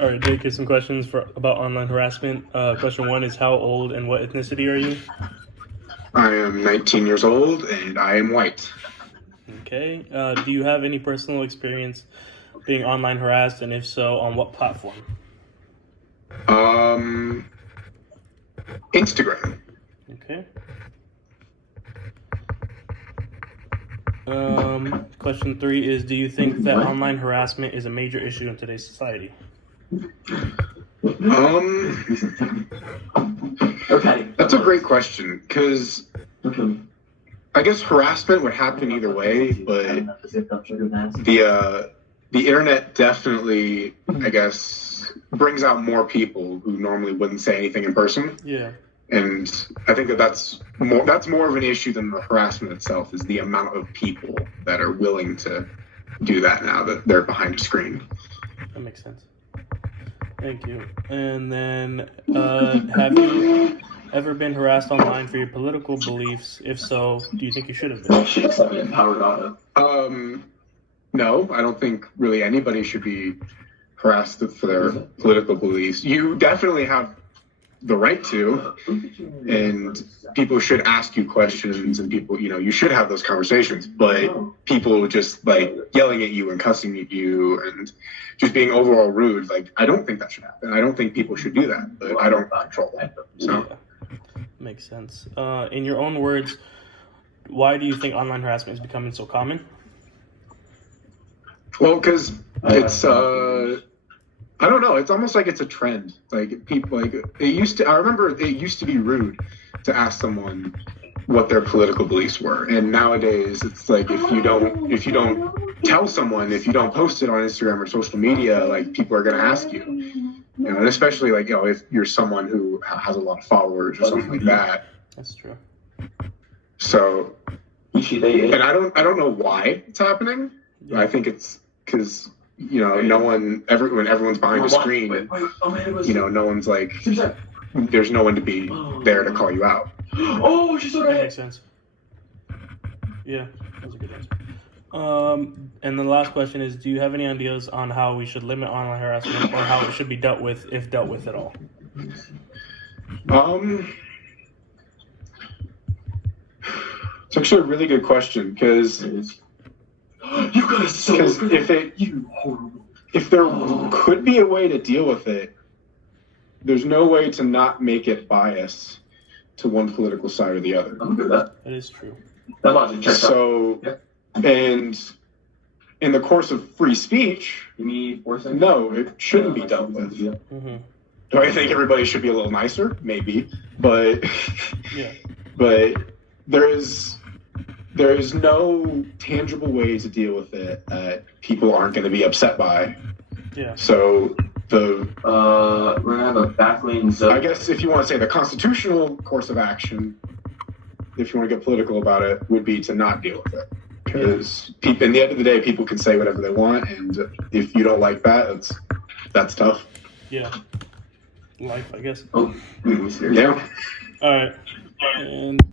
All right, Jake, here's some questions about online harassment. Question one is how old and what ethnicity are you? I am 19 years old and I am white. Okay. Do you have any personal experience being online harassed, and if so, on what platform? Instagram. Okay. Question three is, do you think that online harassment is a major issue in today's society? That's a great question because I guess harassment would happen either way, but the internet definitely, I guess, brings out more people who normally wouldn't say anything in person. Yeah. And I think that's more of an issue than the harassment itself, is the amount of people that are willing to do that now that they're behind a screen. That makes sense. Thank you. And then, have you ever been harassed online for your political beliefs? If so, do you think you should have been? No, I don't think really anybody should be harassed for their political beliefs. You definitely have the right to, and people should ask you questions, and people, you should have those conversations, but people just like yelling at you and cussing at you and just being overall rude, like, I don't think that should happen. I don't think people should do that, but I don't control that. So yeah. Makes sense. In your own words, why do you think online harassment is becoming so common? Well, because it's I don't know. It's almost like it's a trend. Like people, like I remember it used to be rude to ask someone what their political beliefs were, and nowadays it's like if you don't tell someone, if you don't post it on Instagram or social media, like people are gonna ask you. And especially like if you're someone who has a lot of followers or something like that. That's true. So, and I don't know why it's happening. Yeah. I think it's because when everyone's behind a screen, no one's like, there's no one to be there to call you out. Oh, she's okay. That makes sense. Yeah, that's a good answer. And the last question is, do you have any ideas on how we should limit online harassment, or how it should be dealt with, if dealt with at all? It's actually a really good question, because if there could be a way to deal with it, there's no way to not make it biased to one political side or the other. That is true. So, and in the course of free speech, no, it shouldn't be dealt with. Mm-hmm. Do I think everybody should be a little nicer? Maybe, but yeah. But there is no tangible way to deal with it that people aren't going to be upset by. Yeah. So we're gonna have a backling zone. I guess if you want to say the constitutional course of action, if you want to get political about it, would be to not deal with it. Because people, in the end of the day, people can say whatever they want, and if you don't like that, that's tough. Yeah. Life, I guess. Oh, yeah. All right. And